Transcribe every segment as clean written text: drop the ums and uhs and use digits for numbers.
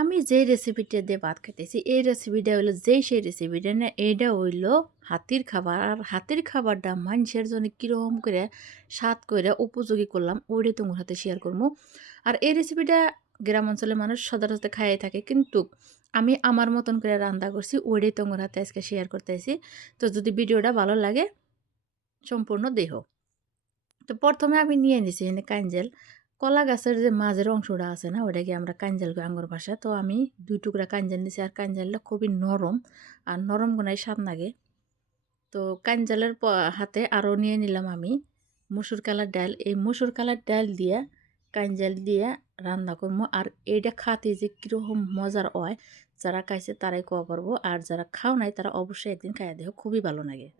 আমি যে রেসিপিটা দিয়ে ভাত খাইতেছি, এই রেসিপিটা হইলো যেই সেই রেসিপিটা না, এইটা হইলো হাতির খাবার। আর হাতির খাবারটা মানুষের জন্য কিরকম করে স্বাদ করে উপযোগী করলাম, ওইটাই তোমার সাথে শেয়ার করবো। আর এই রেসিপিটা গ্রাম অঞ্চলের মানুষ সাধারণত খাইয়ে থাকে, কিন্তু আমি আমার মতন করে রান্না করছি, ওইটাই তোমার হাতে আজকে শেয়ার করতেছি। তো যদি ভিডিওটা ভালো লাগে সম্পূর্ণ দেহ। তো প্রথমে আমি নিয়ে নিছি এনে কাঞ্জেল। কলা গাছের যে মাঝের অংশটা আছে না, ওটাকে আমরা কাঞ্জাল কই আঙ্গুর ভাষায়। তো আমি ২ টুকরা কাঞ্জাল নিছি, আর কাঞ্জালটা খুবই নরম, আর নরম গোনায় স্বাদ লাগে। তো কাঞ্জালের হাতে আরও নিয়ে নিলাম আমি মসুর কালার ডাল। এই মসুর কালার ডাল দিয়া কাঞ্জাল দিয়া রান্না করবো। আর এইটা খাতে যে কীরকম মজার হয়, যারা খাইছে তারাই কওয়া পারবো, আর যারা খাও নাই তারা অবশ্যই একদিন খাইয়া দেখো, খুবই ভালো লাগে।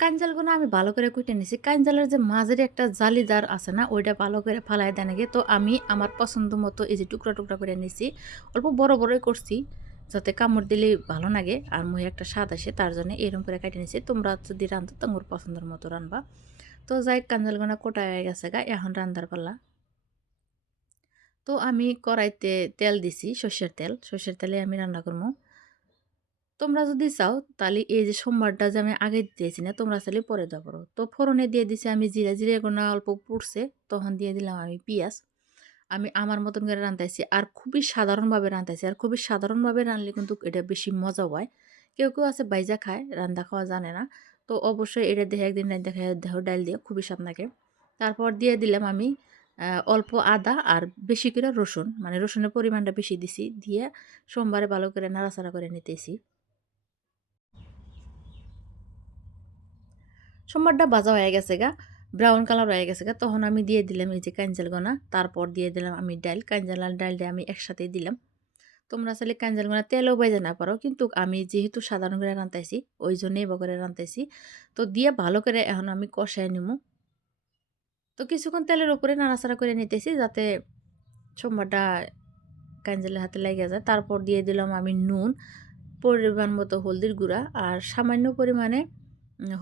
কাঞ্জালগুনা আমি ভালো করে কুইটে নিছি। কাঞ্জালের যে মাঝের একটা জালিদার আছে না, ওইটা ভালো করে ফালায় দেয় নাকি। তো আমি আমার পছন্দ মতো এই যে টুকরা টুকরা করে নিছি। অল্প বড় বড়ই করছি, যাতে কামড় দিলে ভালো লাগে আর মুখে একটা স্বাদ আসে, তার জন্য এরকম করে কাটে নিছি। তোমরা যদি রান্ধো তোমার পছন্দের মতো রানবা। তো যাই কাঞ্জালগুনা কোটা হয়ে গেছে গা, এখন রান্দার পালা। তো আমি কড়াইতে তেল দিছি, সর্ষের তেল। সর্ষের তেলে আমি রান্না করবো। তোমরা যদি চাও তাহলে এই যে সোমবারটা যে আমি আগে দিয়েছি না, তোমরা চাইলে পরে দেওয়া পারো। তো ফোড়নে দিয়ে দিছি আমি জিরা, জিরে গোনা অল্প পুড়ছে, তখন দিয়ে দিলাম আমি পেঁয়াজ। আমি আমার মতন করে রান্ধাইছি, আর খুবই সাধারণভাবে রান্ধাইছি। আর খুবই সাধারণভাবে রানলে কিন্তু এটা বেশি মজা হয়। কেউ কেউ আছে বাইজা খায়, রান্না খাওয়া জানে না। তো অবশ্যই এটা দেখে একদিন রান্না খায় দেহ, ডাল দিয়ে খুবই স্বাদ লাগে। তারপর দিয়ে দিলাম আমি অল্প আদা আর বেশি করে রসুন, মানে রসুনের পরিমাণটা বেশি দিছি, দিয়ে সোমবারে ভালো করে নাড়াচাড়া করে নিতেছি। সম্বারটা ভাজা হয়ে গেছে গা, ব্রাউন কালার হয়ে গেছে গা, তখন আমি দিয়ে দিলাম এই যে কাঞ্জালগোনা। তারপর দিয়ে দিলাম আমি ডাল, কাঞ্জাল আর ডালটা আমি একসাথেই দিলাম। তোমরা চাইলে কাঞ্জালগোনা তেলও বাইজা না পারো, কিন্তু আমি যেহেতু সাধারণ করে রান্তাইছি ওই জন্যই বগরে রান্তাইছি। তো দিয়ে ভালো করে এখন আমি কষায় নিমু। তো কিছুক্ষণ তেলের উপরে নাড়াচাড়া করে নিতেছি, যাতে সোমবারটা কাঞ্জালের হাতে লেগে যায়। তারপর দিয়ে দিলাম আমি নুন, পরিমাণ মতো হলদির গুঁড়া, আর সামান্য পরিমাণে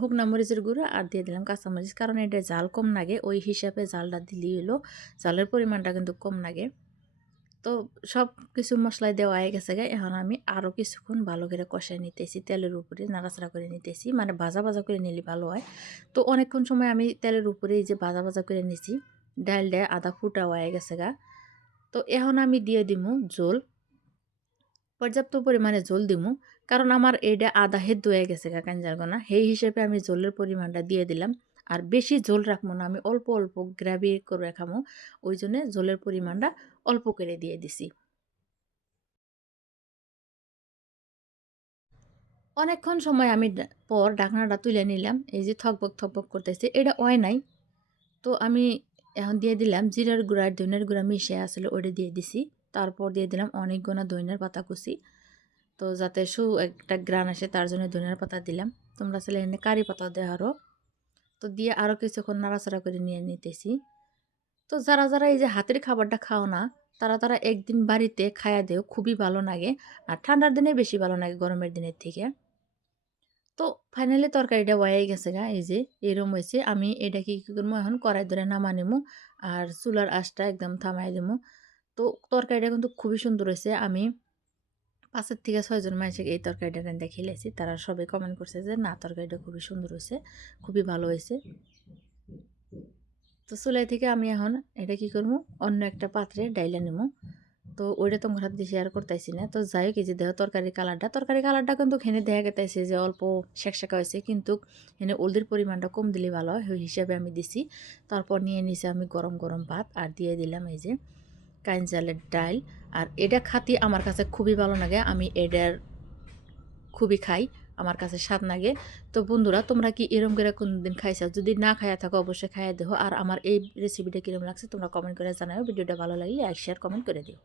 শুকনা মরিচের গুঁড়া, আর দিয়ে দিলাম কাঁচামরিচ। কারণ এটা জাল কম লাগে, ওই হিসাবে জালটা দিলেই হলো। জালের পরিমাণটা কিন্তু কম লাগে। তো সব কিছু মশলাই দেওয়া হয়ে গেছে গে, এখন আমি আরও কিছুক্ষণ ভালো করে কষায় নিতেছি, তেলের উপরে নাড়াচাড়া করে নিতেছি, মানে ভাজা ভাজা করে নিলে ভালো হয়। তো অনেকক্ষণ সময় আমি তেলের উপরে এই যে ভাজা ভাজা করে নিছি, ডালটা আদা ফুটা হয়ে গেছে গা। তো এখন আমি দিয়ে দিমু জল, পর্যাপ্ত পরিমাণে জল দিমু। কারণ আমার এইটা আধা সেদ্ধ হয়ে গেছে গা কাঞ্জালগোনা, সেই হিসেবে আমি জলের পরিমাণটা দিয়ে দিলাম। আর বেশি জল রাখবো না, আমি অল্প অল্প গ্রেভি করে রাখামো, ওই জন্য জলের পরিমাণটা অল্প করে দিয়ে দিছি। অনেকক্ষণ সময় আমি পর ঢাকনাটা তুলে নিলাম, এই যে থকবক থকবক করতেছে, এটা হয় নাই। তো আমি এখন দিয়ে দিলাম জিরার গুঁড়া আর ধনিয়ার গুঁড়া মিশে আসলে ওটা দিয়ে দিছি। তারপর দিয়ে দিলাম অনেকগুলো ধনিয়ার পাতা কুচি, তো যাতে একটা গ্রান আসে তার জন্য ধনিয়ার পাতা দিলাম। তোমরা চাইলে এনে কারি পাতাও দেওয়া আরও। তো দিয়ে আরও কিছুক্ষণ নাড়াচাড়া করে নিয়ে নিতেছি। তো যারা যারা এই যে হাতের খাবারটা খাও না, তারা তারা একদিন বাড়িতে খায়া দেও, খুবই ভালো লাগে। আর ঠান্ডার দিনে বেশি ভালো লাগে গরমের দিনের থেকে। তো ফাইনালি তরকারিটা হয়ে গেছে গা, এই যে এরম হয়েছে। আমি এটা কি করবো, এখন কড়াই ধরে নামা নিমু, আর চুলার আঁচটা একদম থামাই দিমু। তো তরকারিটা কিন্তু খুবই সুন্দর হয়েছে। আমি ৫ থেকে ৬ জন মানুষকে এই তরকারিটা রাইন্দা খেলাইছি, তারা সবাই কমেন্ট করছে যে না, তরকারিটা খুবই সুন্দর হয়েছে, খুবই ভালো হয়েছে। তো চুলাই থেকে আমি এখন এটা কি করবো, অন্য একটা পাত্রে ডাইলা নিমু। তো ওইটা তোমার হাতে শেয়ার করতেছি না। তো যাই হোক, এই যে দেখো তরকারি কালারটা কিন্তু এখানে দেখা গেতেছে যে অল্প শেকশেকা হয়েছে, কিন্তু এখানে হলদির পরিমাণটা কম দিলে ভালো হয়, ওই হিসাবে আমি দিছি। তারপর নিয়ে নিছি আমি গরম গরম ভাত, আর দিয়ে দিলাম এই যে কাঞ্জালের ডাল। আর এটা খাতি আমার কাছে খুবই ভালো লাগে, আমি এটার খুবই খাই, আমার কাছে স্বাদ লাগে। তো বন্ধুরা, তোমরা কি এরম করে কোনদিন খাইছো? যদি না খাইয়া থাকো অবশ্যই খাইয়া দেখো। আর আমার এই রেসিপিটা কিরকম লাগছে তোমরা কমেন্ট করে জানাও। ভিডিওটা ভালো লাগলে লাইক শেয়ার কমেন্ট করে দিও।